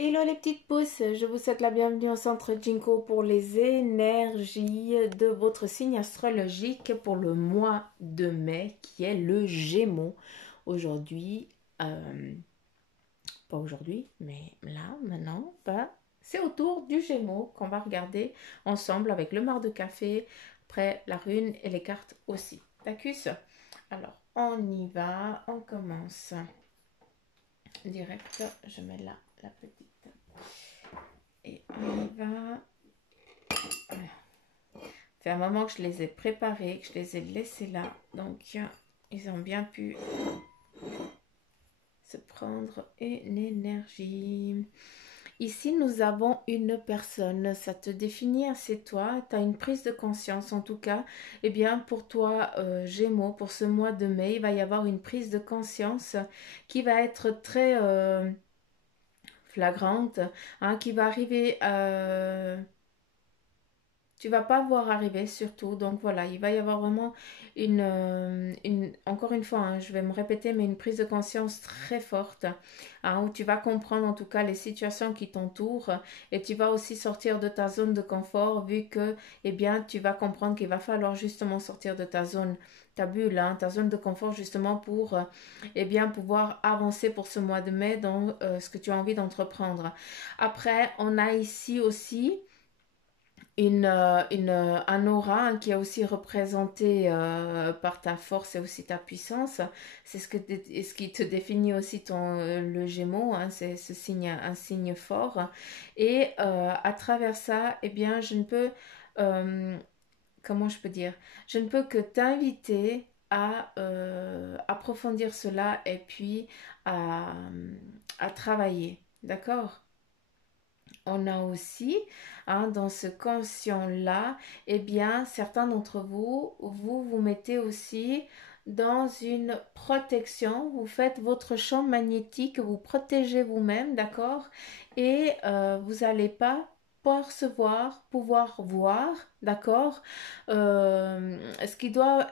Hello les petites pousses, je vous souhaite la bienvenue au centre Jinko pour les énergies de votre signe astrologique pour le mois de mai qui est le Gémeaux. Aujourd'hui, pas aujourd'hui, mais là, maintenant, c'est autour du Gémeaux qu'on va regarder ensemble avec le mar de café, après la rune et les cartes aussi. Tacus. Alors, on y va, on commence direct. Je mets là la petite. Et on y va. Ça fait un moment que je les ai préparés, que je les ai laissés là. Donc, ils ont bien pu se prendre une énergie. Ici, nous avons une personne. Ça te définit assez toi. Tu as une prise de conscience en tout cas. Eh bien, pour toi, Gémeaux, pour ce mois de mai, il va y avoir une prise de conscience qui va être très flagrante, hein, qui va arriver tu vas pas voir arriver surtout. Donc voilà, il va y avoir vraiment encore une fois, hein, je vais me répéter, mais une prise de conscience très forte, hein, où tu vas comprendre en tout cas les situations qui t'entourent et tu vas aussi sortir de ta zone de confort vu que, eh bien, tu vas comprendre qu'il va falloir justement sortir de ta zone, ta bulle, hein, ta zone de confort justement pour, eh bien, pouvoir avancer pour ce mois de mai dans ce que tu as envie d'entreprendre. Après, on a ici aussi un aura, hein, qui est aussi représenté par ta force et aussi ta puissance. C'est ce qui te définit aussi le Gémeaux, hein, c'est ce signe, un signe fort. Et à travers ça, eh bien, euh, comment je peux dire, je ne peux que t'inviter à approfondir cela et puis à travailler. D'accord? On a aussi, hein, dans ce conscient-là, eh bien, certains d'entre vous, vous mettez aussi dans une protection, vous faites votre champ magnétique, vous protégez vous-même, d'accord? Et vous n'allez pas percevoir, pouvoir voir, d'accord? Ce qui doit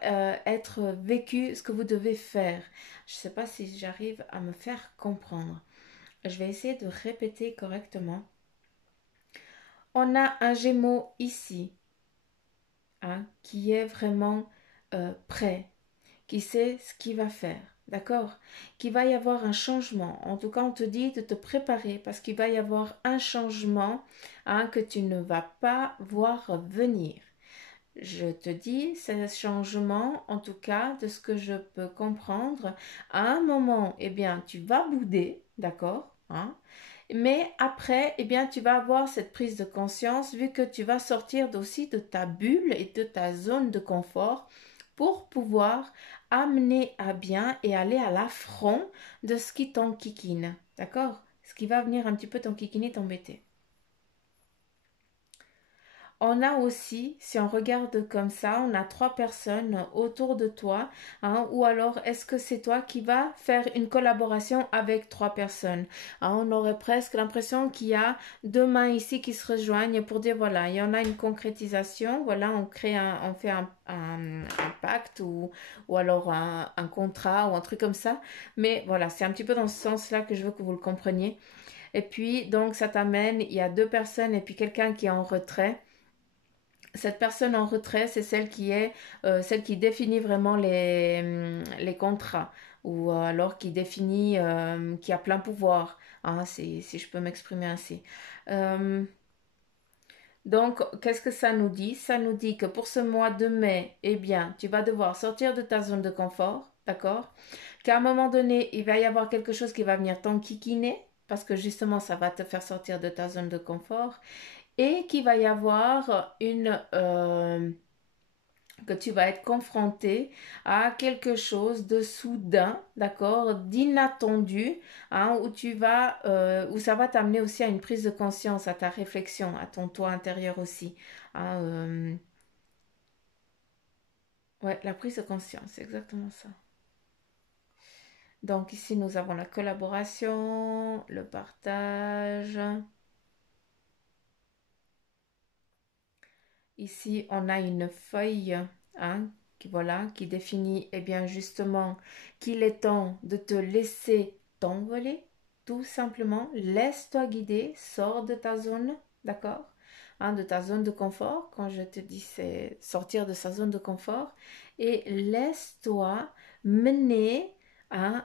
être vécu, ce que vous devez faire. Je ne sais pas si j'arrive à me faire comprendre. Je vais essayer de répéter correctement. On a un Gémeaux ici, hein, qui est vraiment prêt, qui sait ce qu'il va faire, d'accord? Qu'il va y avoir un changement. En tout cas, on te dit de te préparer parce qu'il va y avoir un changement, hein, que tu ne vas pas voir venir. Je te dis, ce changement, en tout cas, de ce que je peux comprendre, à un moment, eh bien, tu vas bouder, d'accord? Hein? Mais après, eh bien, tu vas avoir cette prise de conscience vu que tu vas sortir aussi de ta bulle et de ta zone de confort pour pouvoir amener à bien et aller à l'affront de ce qui t'enquiquine. D'accord? Ce qui va venir un petit peu t'enquiquiner, t'embêter. On a aussi, si on regarde comme ça, on a trois personnes autour de toi, hein, ou alors est-ce que c'est toi qui vas faire une collaboration avec trois personnes, hein? On aurait presque l'impression qu'il y a deux mains ici qui se rejoignent pour dire voilà, il y en a une concrétisation, voilà, on fait un pacte ou alors un contrat ou un truc comme ça, mais voilà, c'est un petit peu dans ce sens-là que je veux que vous le compreniez. Et puis, donc, ça t'amène, il y a deux personnes et puis quelqu'un qui est en retrait. Cette personne en retrait, c'est celle qui définit vraiment les contrats ou alors qui définit, qui a plein pouvoir, hein, si je peux m'exprimer ainsi. Euh, donc, qu'est-ce que ça nous dit? Ça nous dit que pour ce mois de mai, eh bien, tu vas devoir sortir de ta zone de confort, d'accord? Qu'à un moment donné, il va y avoir quelque chose qui va venir t'enquiquiner, parce que justement, ça va te faire sortir de ta zone de confort et qu'il va y avoir que tu vas être confronté à quelque chose de soudain, d'accord, d'inattendu, hein, où ça va t'amener aussi à une prise de conscience, à ta réflexion, à ton toi intérieur aussi, hein, ouais, la prise de conscience, c'est exactement ça. Donc ici, nous avons la collaboration, le partage. Ici, on a une feuille, hein, qui définit, eh bien, justement qu'il est temps de te laisser t'envoler, tout simplement, laisse-toi guider, sors de ta zone, d'accord? Hein, de ta zone de confort. Quand je te dis c'est sortir de sa zone de confort. Et laisse-toi mener, hein,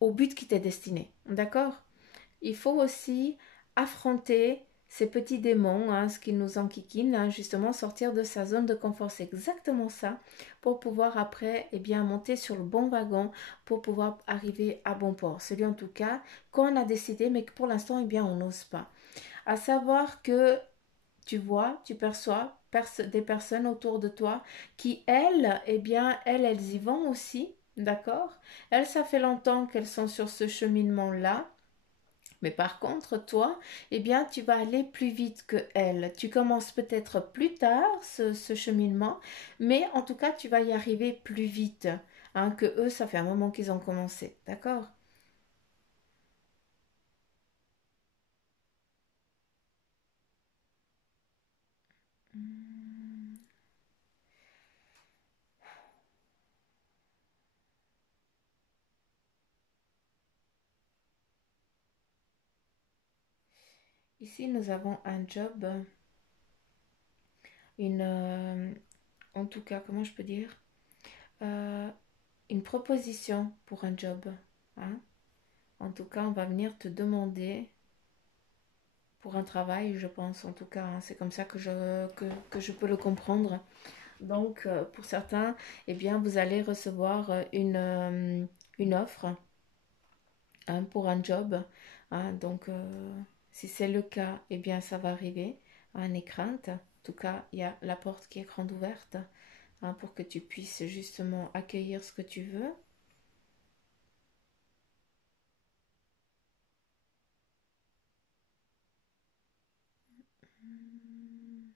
au but qui t'est destiné, d'accord? Il faut aussi affronter ces petits démons, hein, ce qui nous enquiquine, hein, justement sortir de sa zone de confort, c'est exactement ça, pour pouvoir après, eh bien, monter sur le bon wagon, pour pouvoir arriver à bon port. Celui en tout cas qu'on a décidé, mais que pour l'instant, eh bien, on n'ose pas. À savoir que tu vois, tu perçois des personnes autour de toi qui, elles, eh bien, elles y vont aussi, d'accord? Elles, ça fait longtemps qu'elles sont sur ce cheminement-là. Mais par contre, toi, eh bien, tu vas aller plus vite que elle. Tu commences peut-être plus tard ce cheminement, mais en tout cas, tu vas y arriver plus vite, hein, que eux. Ça fait un moment qu'ils ont commencé, d'accord? Hmm. Ici, nous avons un job, une, en tout cas, comment je peux dire, Euh, une proposition pour un job, hein. En tout cas, on va venir te demander pour un travail, je pense, en tout cas, hein. C'est comme ça que je peux le comprendre. Donc, pour certains, eh bien, vous allez recevoir une offre, hein, pour un job, hein. Donc, si c'est le cas, eh bien, ça va arriver, hein, n'aie crainte. En tout cas, il y a la porte qui est grande ouverte, hein, pour que tu puisses justement accueillir ce que tu veux. Hmm,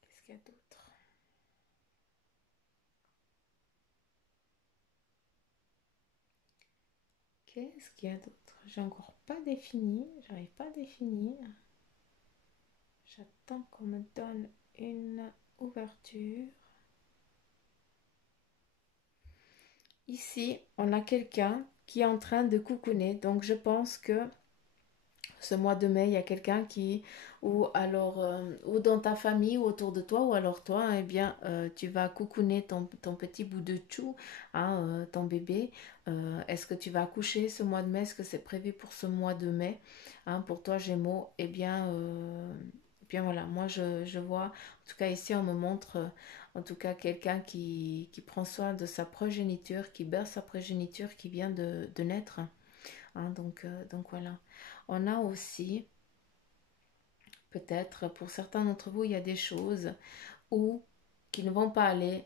qu'est-ce qu'il y a d'autre? Qu'est-ce qu'il y a d'autre? J'ai encore pas défini, j'arrive pas à définir. J'attends qu'on me donne une ouverture. Ici, on a quelqu'un qui est en train de coucouner. Donc, je pense que ce mois de mai, il y a quelqu'un qui, ou alors, ou dans ta famille, ou autour de toi, ou alors toi, eh bien, tu vas coucouner ton petit bout de chou, hein, ton bébé. Est-ce que tu vas accoucher ce mois de mai? Est-ce que c'est prévu pour ce mois de mai, hein, pour toi, Gémeaux? Eh bien voilà, moi, je vois, en tout cas ici, on me montre, en tout cas, quelqu'un qui prend soin de sa progéniture, qui berce sa progéniture, qui vient de naître, hein. Donc voilà. On a aussi, peut-être pour certains d'entre vous, il y a des choses où qui ne vont pas aller,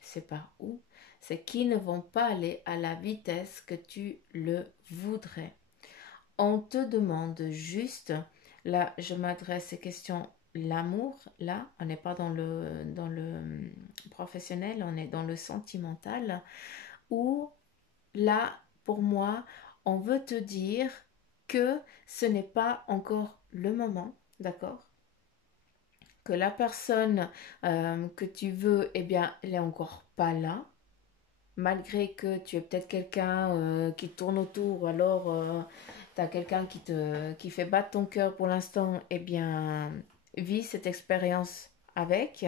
c'est pas où, c'est qui ne vont pas aller à la vitesse que tu le voudrais. On te demande juste, là je m'adresse ces questions, l'amour, là on n'est pas dans le professionnel, on est dans le sentimental, où là, pour moi, on veut te dire que ce n'est pas encore le moment, d'accord? Que la personne, que tu veux, eh bien, elle est encore pas là, malgré que tu es peut-être quelqu'un, qui tourne autour, ou alors tu as quelqu'un qui fait battre ton cœur pour l'instant, eh bien, vis cette expérience avec,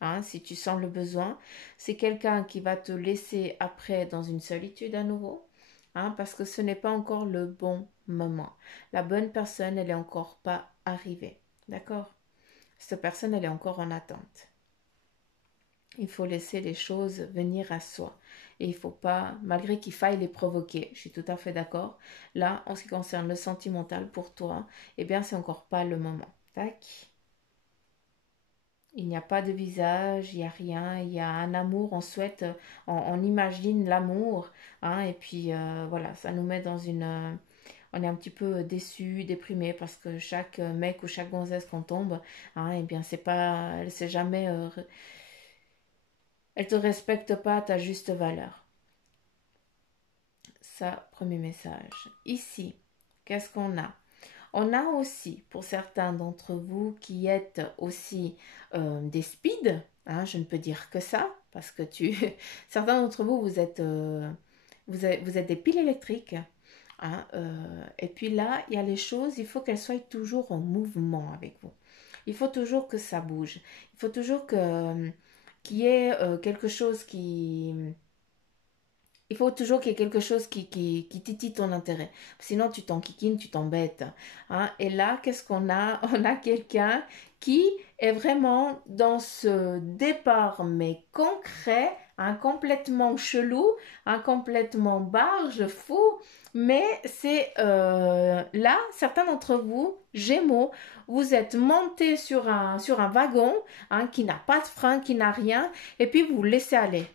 hein, si tu sens le besoin. C'est quelqu'un qui va te laisser après dans une solitude à nouveau, hein, parce que ce n'est pas encore le bon moment. La bonne personne, elle est encore pas arrivée, d'accord? Cette personne, elle est encore en attente. Il faut laisser les choses venir à soi. Et il ne faut pas, malgré qu'il faille les provoquer, je suis tout à fait d'accord. Là, en ce qui concerne le sentimental pour toi, eh bien, c'est encore pas le moment. Tac. Il n'y a pas de visage, il n'y a rien, il y a un amour, on souhaite, on imagine l'amour, hein, et puis voilà, ça nous met dans on est un petit peu déçu, déprimé, parce que chaque mec ou chaque gonzesse qu'on tombe, hein, eh bien, c'est pas, elle sait jamais, elle te respecte pas à ta juste valeur. Ça, premier message. Ici, qu'est-ce qu'on a? On a aussi, pour certains d'entre vous qui êtes aussi des speeds, hein, je ne peux dire que ça, parce que certains d'entre vous, vous êtes des piles électriques. Hein, et puis là, il y a les choses, il faut qu'elles soient toujours en mouvement avec vous. Il faut toujours que ça bouge. Il faut toujours qu'il y ait quelque chose qui... Il faut toujours qu'il y ait quelque chose qui titille ton intérêt. Sinon, tu t'enquiquines, tu t'embêtes. Hein. Et là, qu'est-ce qu'on a? On a quelqu'un qui est vraiment dans ce départ, mais concret, hein, complètement chelou, hein, complètement barge, fou. Mais c'est là, certains d'entre vous, Gémeaux, vous êtes montés sur un wagon hein, qui n'a pas de frein, qui n'a rien, et puis vous vous laissez aller.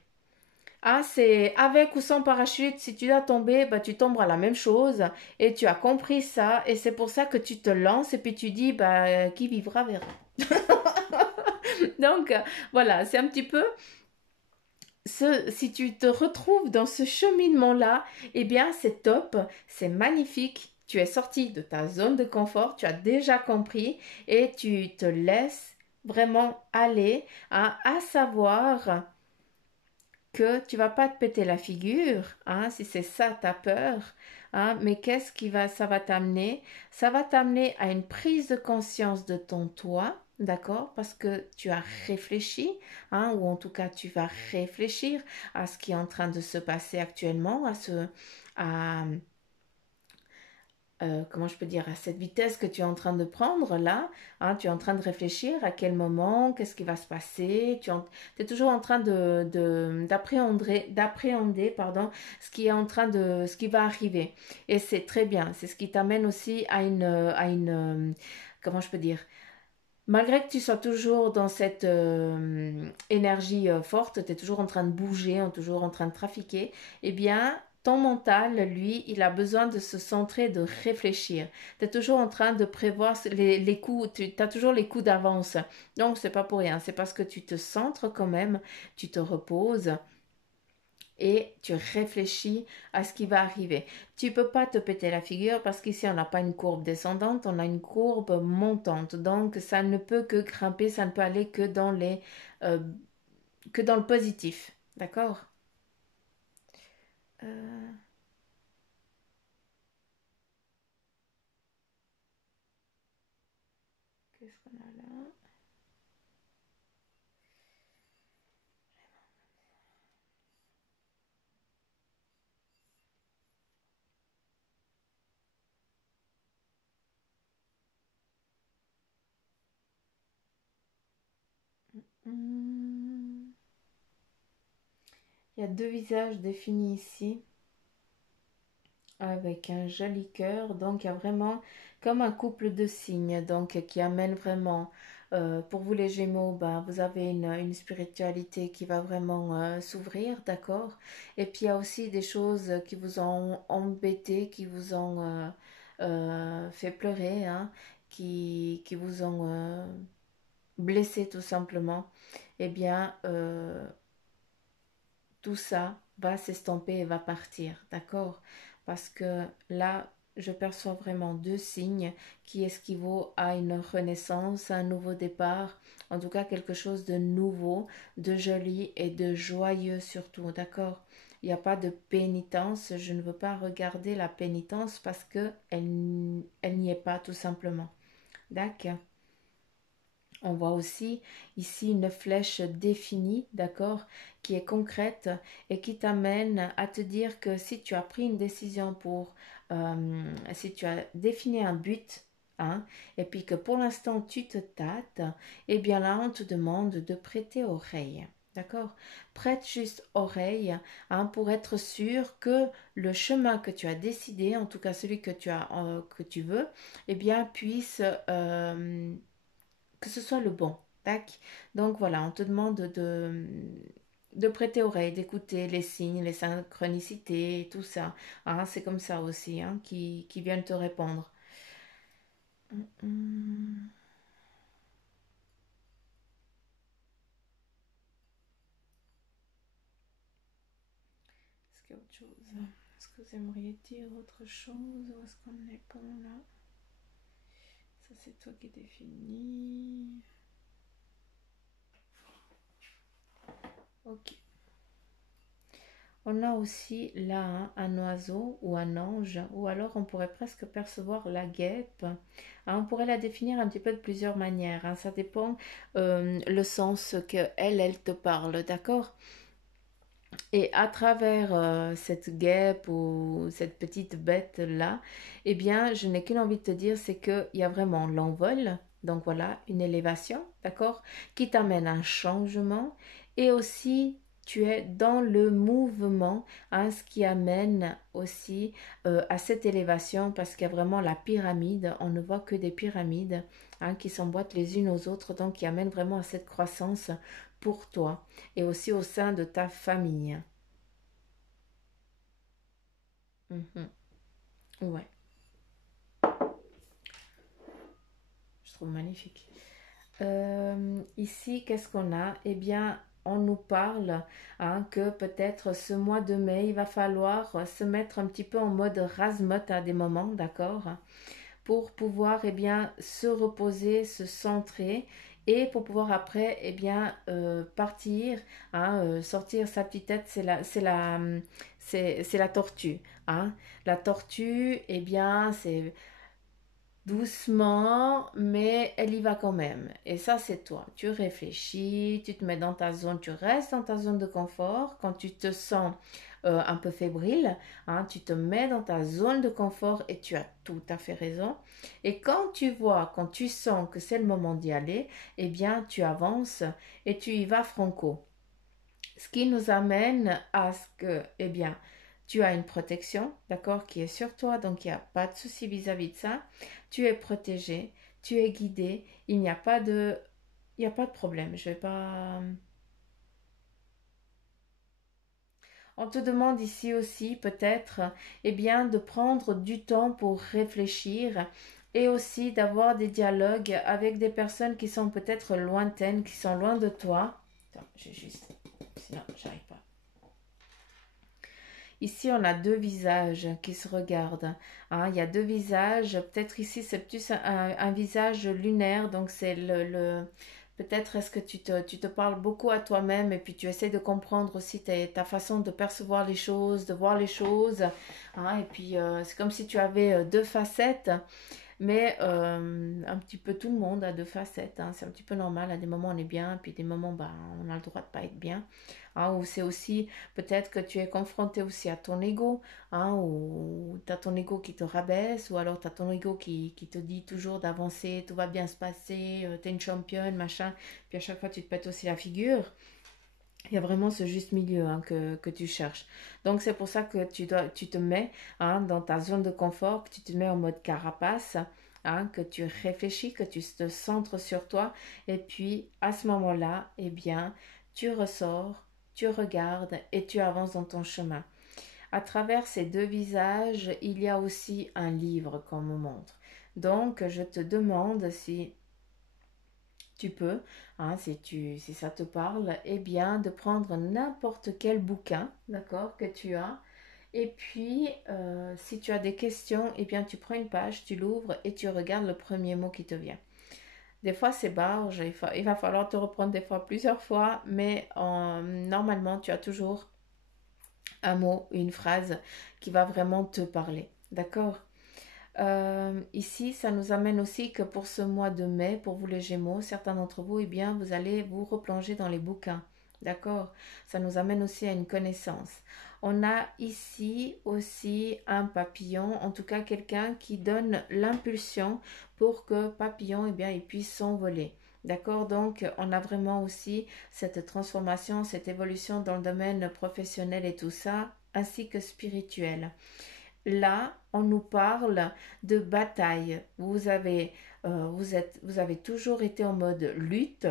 Ah, c'est avec ou sans parachute, si tu dois tomber, bah, tu tomberas la même chose et tu as compris ça et c'est pour ça que tu te lances et puis tu dis, bah, qui vivra verra. Donc, voilà, c'est un petit peu, si tu te retrouves dans ce cheminement-là, eh bien, c'est top, c'est magnifique. Tu es sorti de ta zone de confort, tu as déjà compris et tu te laisses vraiment aller hein, à savoir que tu vas pas te péter la figure, hein, si c'est ça ta peur, hein, mais ça va t'amener? Ça va t'amener à une prise de conscience de ton toi, d'accord, parce que tu as réfléchi, hein, ou en tout cas tu vas réfléchir à ce qui est en train de se passer actuellement, à, comment je peux dire, à cette vitesse que tu es en train de prendre là, hein, tu es en train de réfléchir à quel moment, qu'est-ce qui va se passer, es toujours en train d'appréhender, pardon, ce qui va arriver. Et c'est très bien, c'est ce qui t'amène aussi comment je peux dire, malgré que tu sois toujours dans cette énergie forte, tu es toujours en train de bouger, toujours en train de trafiquer, eh bien, ton mental, lui, il a besoin de se centrer, de réfléchir. Tu es toujours en train de prévoir les coups, tu as toujours les coups d'avance. Donc, c'est pas pour rien, c'est parce que tu te centres quand même, tu te reposes et tu réfléchis à ce qui va arriver. Tu peux pas te péter la figure parce qu'ici on n'a pas une courbe descendante, on a une courbe montante. Donc ça ne peut que grimper, ça ne peut aller euh, que dans le positif. D'accord. Euh, Qu'est-ce qu'on a là? Hmm. Il y a deux visages définis ici avec un joli cœur. Donc il y a vraiment comme un couple de signes donc qui amène vraiment pour vous les Gémeaux, ben, vous avez une spiritualité qui va vraiment s'ouvrir, d'accord? Et puis il y a aussi des choses qui vous ont embêté, qui vous ont fait pleurer, hein, qui vous ont blessé tout simplement. Eh bien, tout ça va s'estomper et va partir, d'accord? Parce que là, je perçois vraiment deux signes qui équivaut à une renaissance, un nouveau départ, en tout cas quelque chose de nouveau, de joli et de joyeux surtout, d'accord? Il n'y a pas de pénitence, je ne veux pas regarder la pénitence parce que elle n'y est pas tout simplement. D'accord? On voit aussi ici une flèche définie, d'accord, qui est concrète et qui t'amène à te dire que si tu as pris une décision si tu as défini un but, hein, et puis que pour l'instant tu te tâtes, eh bien là on te demande de prêter oreille. D'accord. Prête juste oreille hein, pour être sûr que le chemin que tu as décidé, en tout cas celui que tu veux, eh bien puisse que ce soit le bon. Tac. Donc voilà, on te demande de prêter oreille, d'écouter les signes, les synchronicités, tout ça. Hein, c'est comme ça aussi hein, qui viennent te répondre. Hum. Est-ce qu'il y a autre chose? Est-ce que vous aimeriez dire autre chose ou est-ce qu'on est bon là? Ça, c'est toi qui définis. Ok. On a aussi là un oiseau ou un ange, ou alors on pourrait presque percevoir la guêpe. On pourrait la définir un petit peu de plusieurs manières. Ça dépend le sens que elle te parle, d'accord? Et à travers cette guêpe ou cette petite bête-là, eh bien, je n'ai qu'une envie de te dire, c'est qu'il y a vraiment l'envol, donc voilà, une élévation, d'accord, qui t'amène à un changement, et aussi tu es dans le mouvement, ce qui amène aussi à cette élévation, parce qu'il y a vraiment la pyramide, on ne voit que des pyramides qui s'emboîtent les unes aux autres, donc qui amènent vraiment à cette croissance pour toi et aussi au sein de ta famille. Mhm. Ouais, je trouve magnifique. Ici, qu'est-ce qu'on a? Eh bien, on nous parle que peut-être ce mois de mai, il va falloir se mettre un petit peu en mode rasmote à des moments, d'accord? Pour pouvoir bien se reposer, se centrer et pour pouvoir après bien partir, sortir sa petite tête, c'est la tortue. La tortue, bien c'est doucement, mais elle y va quand même. Et ça, c'est toi. Tu réfléchis, tu te mets dans ta zone, tu restes dans ta zone de confort. Quand tu te sens un peu fébrile, tu te mets dans ta zone de confort et tu as tout à fait raison. Et quand tu sens que c'est le moment d'y aller, eh bien, tu avances et tu y vas franco. Ce qui nous amène à ce que, tu as une protection, d'accord, qui est sur toi, donc il n'y a pas de souci vis-à-vis de ça. Tu es protégé, tu es guidé, il n'y a pas de problème. Je vais pas. On te demande ici aussi peut-être, de prendre du temps pour réfléchir et aussi d'avoir des dialogues avec des personnes qui sont peut-être lointaines, qui sont loin de toi. Attends, j'ai juste. Sinon, j'arrive pas. Ici, on a deux visages qui se regardent. Il y a deux visages. Peut-être ici, c'est plus un visage lunaire. Donc, c'est peut-être est-ce que tu te parles beaucoup à toi-même et puis tu essaies de comprendre aussi ta façon de percevoir les choses, de voir les choses. Et puis, c'est comme si tu avais deux facettes. Mais un petit peu tout le monde a deux facettes. C'est un petit peu normal. À des moments, on est bien, puis des moments, on a le droit de pas être bien. Ou c'est aussi peut-être que tu es confronté aussi à ton ego, ou tu as ton ego qui te rabaisse, ou alors tu as ton ego qui te dit toujours d'avancer, tout va bien se passer, tu es une championne, machin. Puis à chaque fois, tu te pètes aussi la figure. Il y a vraiment ce juste milieu que tu cherches. Donc c'est pour ça que tu te mets dans ta zone de confort, que tu te mets en mode carapace, que tu réfléchis, que tu te centres sur toi. Et puis à ce moment-là, tu ressors, tu regardes et tu avances dans ton chemin. À travers ces deux visages, il y a aussi un livre qu'on me montre. Donc je te demande si tu peux, si ça te parle, de prendre n'importe quel bouquin, d'accord, que tu as. Et puis, si tu as des questions, tu prends une page, tu l'ouvres et tu regardes le premier mot qui te vient. Des fois, c'est barge, il va falloir te reprendre des fois plusieurs fois, mais normalement, tu as toujours un mot, une phrase qui va vraiment te parler, d'accord? Ici, ça nous amène aussi que pour ce mois de mai, pour vous les Gémeaux, certains d'entre vous, vous allez vous replonger dans les bouquins. D'accord? Ça nous amène aussi à une connaissance. On a ici aussi un papillon, en tout cas quelqu'un qui donne l'impulsion pour que papillon, il puisse s'envoler. D'accord? Donc, on a vraiment aussi cette transformation, cette évolution dans le domaine professionnel et tout ça, ainsi que spirituel. Là, on nous parle de bataille. Vous avez toujours été en mode lutte.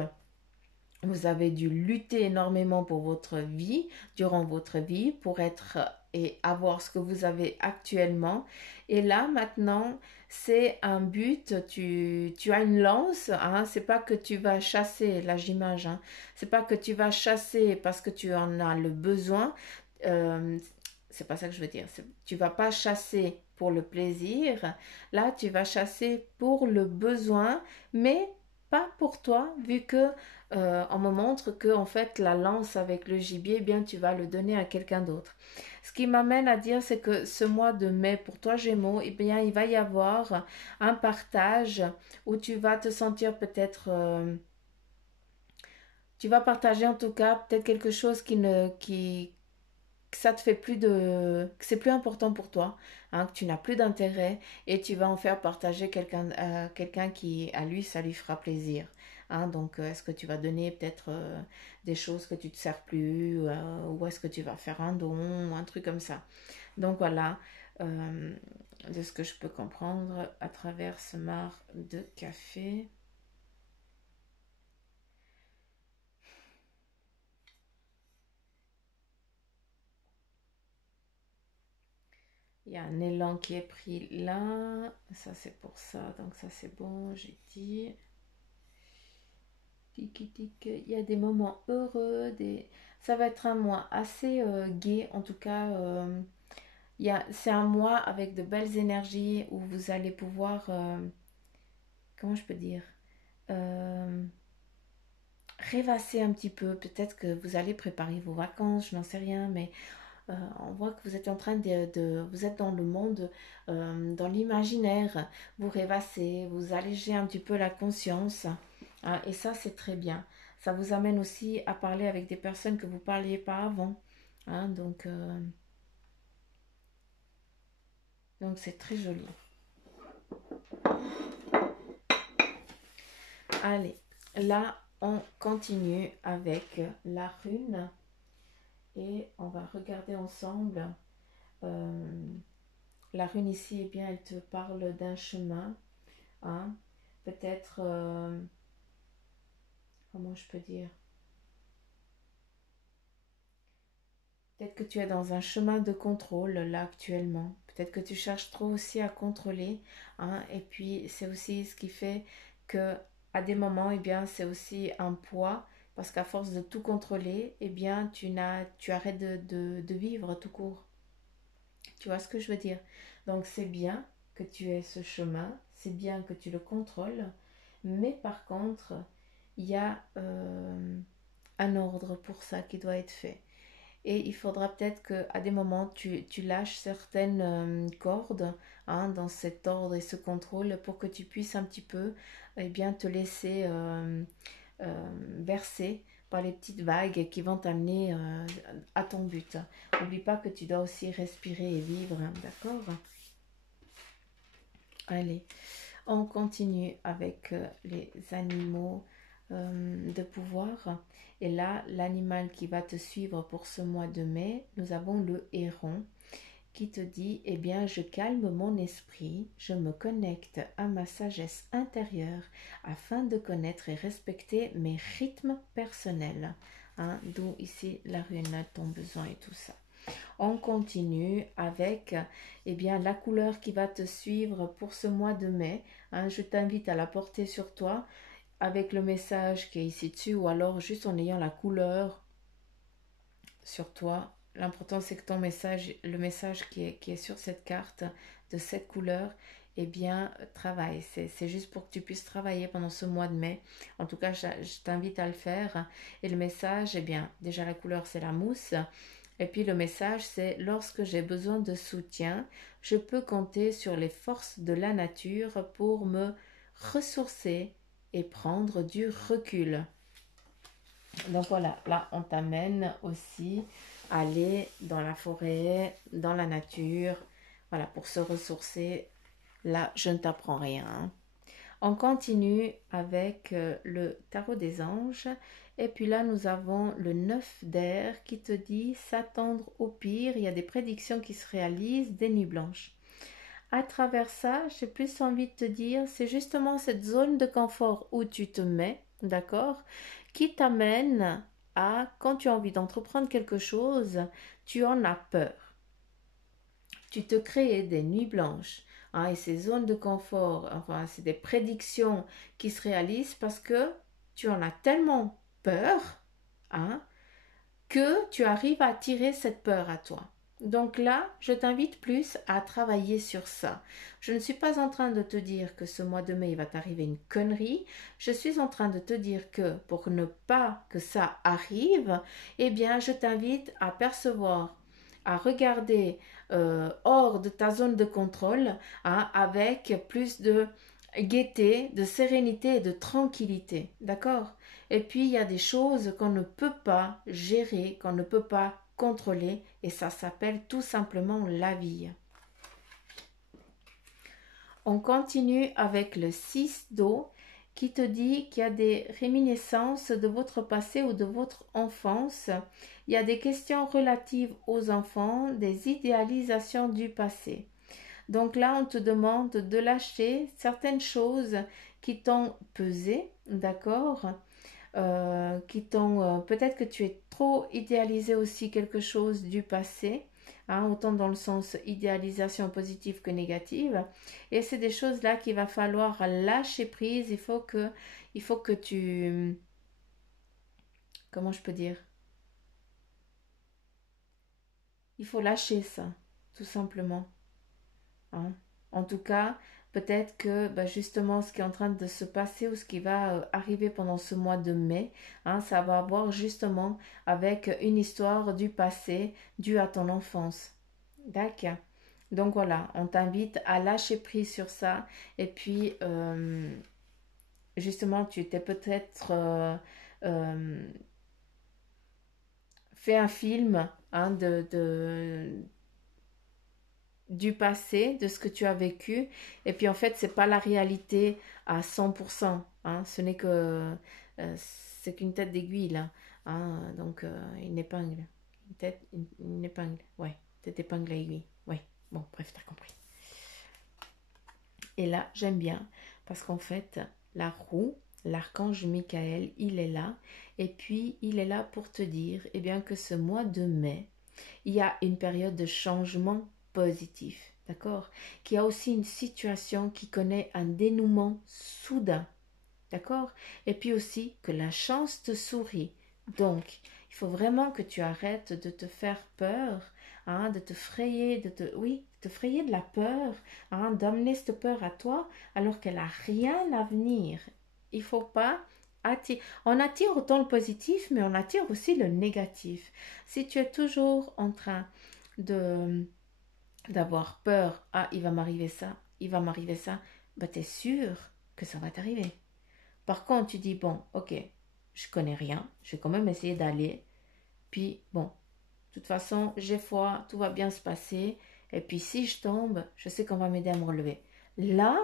Vous avez dû lutter énormément pour votre vie, durant votre vie, pour être et avoir ce que vous avez actuellement. Et là, maintenant, c'est un but. Tu as une lance. C'est pas que tu vas chasser, là j'image. C'est pas que tu vas chasser parce que tu en as le besoin. Euh, c'est pas ça que je veux dire. Tu vas pas chasser pour le plaisir. Là, tu vas chasser pour le besoin, mais pas pour toi, vu que on me montre que en fait la lance avec le gibier, eh bien tu vas le donner à quelqu'un d'autre. Ce qui m'amène à dire, c'est que ce mois de mai pour toi Gémeaux, eh bien il va y avoir un partage où tu vas te sentir peut-être tu vas partager en tout cas peut-être quelque chose que ça te fait plus de que c'est plus important pour toi, hein, que tu n'as plus d'intérêt et tu vas en faire partager quelqu'un qui à lui ça lui fera plaisir. Hein, donc est-ce que tu vas donner peut-être des choses que tu te sers plus ou est-ce que tu vas faire un don ou un truc comme ça. Donc voilà, euh, de ce que je peux comprendre à travers ce marc de café. Il y a un élan qui est pris là. Ça, c'est pour ça. Donc, ça, c'est bon. J'ai dit. Tic, tic. Il y a des moments heureux. Ça va être un mois assez gai. En tout cas, c'est un mois avec de belles énergies où vous allez pouvoir. Comment je peux dire euh, rêvasser un petit peu. Peut-être que vous allez préparer vos vacances. Je n'en sais rien. Mais on voit que vous êtes en train vous êtes dans le monde, dans l'imaginaire, vous rêvassez, vous allégez un petit peu la conscience, hein, et ça c'est très bien. Ça vous amène aussi à parler avec des personnes que vous ne parliez pas avant, hein, donc c'est très joli. Allez, là on continue avec la rune et on va regarder ensemble. euh, La rune ici, eh bien, elle te parle d'un chemin, hein, peut-être, comment je peux dire, peut-être que tu es dans un chemin de contrôle là actuellement, peut-être que tu cherches trop aussi à contrôler, hein, et puis c'est aussi ce qui fait que à des moments, eh bien, c'est aussi un poids, parce qu'à force de tout contrôler, eh bien, tu arrêtes de vivre tout court. Tu vois ce que je veux dire? Donc c'est bien que tu aies ce chemin, c'est bien que tu le contrôles, mais par contre, il y a un ordre pour ça qui doit être fait. Et il faudra peut-être qu'à des moments, tu lâches certaines cordes, hein, dans cet ordre et ce contrôle pour que tu puisses un petit peu, eh bien, te laisser bercer par les petites vagues qui vont t'amener à ton but. N'oublie pas que tu dois aussi respirer et vivre, hein, d'accord? Allez, on continue avec les animaux de pouvoir. Et là, l'animal qui va te suivre pour ce mois de mai, nous avons le héron qui te dit, eh bien, je calme mon esprit, je me connecte à ma sagesse intérieure afin de connaître et respecter mes rythmes personnels. Hein, d'où ici la rune, ton besoin et tout ça. On continue avec, eh bien, la couleur qui va te suivre pour ce mois de mai. Hein, je t'invite à la porter sur toi avec le message qui est ici dessus ou alors juste en ayant la couleur sur toi. L'important c'est que ton message, le message qui est sur cette carte de cette couleur, eh bien travaille. C'est juste pour que tu puisses travailler pendant ce mois de mai. En tout cas, je t'invite à le faire. Et le message, eh bien déjà la couleur c'est la mousse. Et puis le message c'est lorsque j'ai besoin de soutien, je peux compter sur les forces de la nature pour me ressourcer et prendre du recul. Donc voilà, là on t'amène aussi à aller dans la forêt, dans la nature, voilà, pour se ressourcer. Là, je ne t'apprends rien. On continue avec le tarot des anges. Et puis là, nous avons le 9 d'air qui te dit s'attendre au pire. Il y a des prédictions qui se réalisent, des nuits blanches. À travers ça, j'ai plus envie de te dire, c'est justement cette zone de confort où tu te mets, d'accord, qui t'amène à, quand tu as envie d'entreprendre quelque chose, tu en as peur. Tu te crées des nuits blanches, hein, et ces zones de confort, enfin, c'est des prédictions qui se réalisent parce que tu en as tellement peur, hein, que tu arrives à attirer cette peur à toi. Donc là, je t'invite plus à travailler sur ça. Je ne suis pas en train de te dire que ce mois de mai, il va t'arriver une connerie. Je suis en train de te dire que pour ne pas que ça arrive, eh bien, je t'invite à percevoir, à regarder hors de ta zone de contrôle, hein, avec plus de gaieté, de sérénité et de tranquillité. D'accord? Et puis, il y a des choses qu'on ne peut pas gérer, qu'on ne peut pas contrôler, et ça s'appelle tout simplement la vie. On continue avec le 6 d'eau qui te dit qu'il y a des réminiscences de votre passé ou de votre enfance. Il y a des questions relatives aux enfants, des idéalisations du passé. Donc là, on te demande de lâcher certaines choses qui t'ont pesé, d'accord, qui t'ont peut-être que tu es trop idéalisé aussi quelque chose du passé, hein, autant dans le sens idéalisation positive que négative, et c'est des choses là qu'il va falloir lâcher prise. Il faut que tu, comment je peux dire, il faut lâcher ça tout simplement, hein. En tout cas, peut-être que bah, justement ce qui est en train de se passer ou ce qui va arriver pendant ce mois de mai, hein, ça va avoir justement avec une histoire du passé due à ton enfance. D'accord. Donc voilà, on t'invite à lâcher prise sur ça. Et puis, justement, tu t'es peut-être euh, fait un film, hein, du passé, de ce que tu as vécu. Et puis en fait, c'est pas la réalité à 100%, hein. Ce n'est que c'est qu'une tête d'aiguille là, hein. Donc une épingle, une épingle, ouais, tête épingle à aiguille, ouais. Bon, bref, t'as compris. Et là, j'aime bien parce qu'en fait, la roue, l'archange Michael, il est là. Et puis, il est là pour te dire, eh bien, que ce mois de mai, il y a une période de changement positif, d'accord? Qu'il y a aussi une situation qui connaît un dénouement soudain, d'accord? Et puis aussi que la chance te sourit. Donc, il faut vraiment que tu arrêtes de te faire peur, hein, de te frayer, oui, de te frayer de la peur, hein, d'amener cette peur à toi alors qu'elle n'a rien à venir. Il faut pas attirer. On attire autant le positif, mais on attire aussi le négatif. Si tu es toujours en train de d'avoir peur, ah, il va m'arriver ça, il va m'arriver ça, bah, tu es sûr que ça va t'arriver. Par contre, tu dis, bon, ok, je connais rien, je vais quand même essayer d'aller. Puis, bon, de toute façon, j'ai foi, tout va bien se passer. Et puis, si je tombe, je sais qu'on va m'aider à me relever. Là,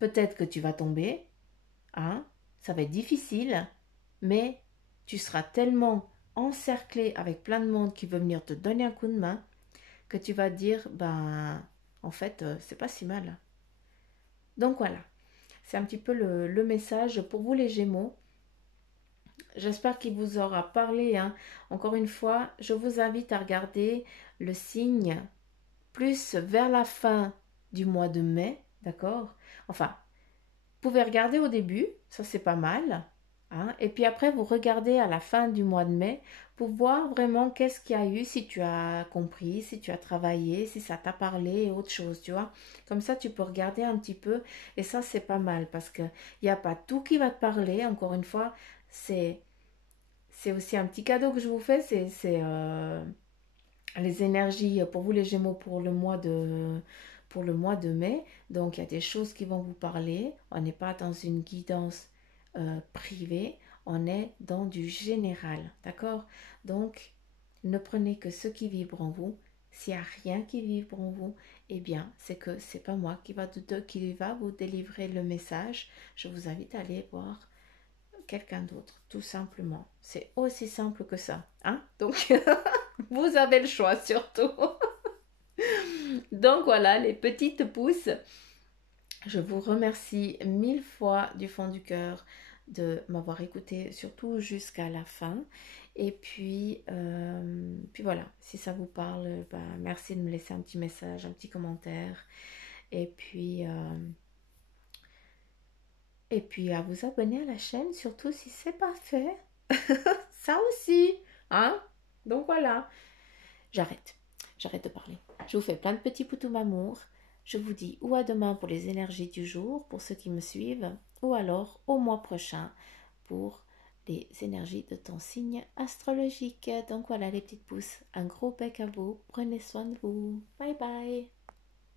peut-être que tu vas tomber, hein, ça va être difficile, mais tu seras tellement encerclé avec plein de monde qui veut venir te donner un coup de main que tu vas dire, ben, en fait, c'est pas si mal. Donc voilà, c'est un petit peu le message pour vous les Gémeaux. J'espère qu'il vous aura parlé, hein. Encore une fois, je vous invite à regarder le signe plus vers la fin du mois de mai, d'accord? Enfin, vous pouvez regarder au début, ça c'est pas mal, hein. Et puis après, vous regardez à la fin du mois de mai pour voir vraiment qu'est-ce qu'il y a eu, si tu as compris, si tu as travaillé, si ça t'a parlé et autre chose, tu vois. Comme ça, tu peux regarder un petit peu et ça c'est pas mal parce qu'il n'y a pas tout qui va te parler, encore une fois, c'est c'est aussi un petit cadeau que je vous fais, c'est les énergies pour vous les Gémeaux pour le mois de mai. Donc il y a des choses qui vont vous parler. On n'est pas dans une guidance privée, on est dans du général, d'accord? Donc ne prenez que ce qui vibre en vous. S'il n'y a rien qui vibre en vous, eh bien c'est que c'est pas moi qui va vous délivrer le message. Je vous invite à aller voir quelqu'un d'autre, tout simplement. C'est aussi simple que ça, hein? Donc, vous avez le choix surtout. Donc voilà, les petites pousses, je vous remercie mille fois du fond du cœur de m'avoir écouté, surtout jusqu'à la fin. Et puis voilà, si ça vous parle, bah, merci de me laisser un petit message, un petit commentaire. Et puis à vous abonner à la chaîne, surtout si c'est pas fait. Ça aussi, hein? Donc voilà. j'arrête. J'arrête de parler. Je vous fais plein de petits poutous d'amour. Je vous dis ou à demain pour les énergies du jour, pour ceux qui me suivent, ou alors au mois prochain pour les énergies de ton signe astrologique. Donc voilà les petites pousses, un gros bec à vous, prenez soin de vous. Bye bye.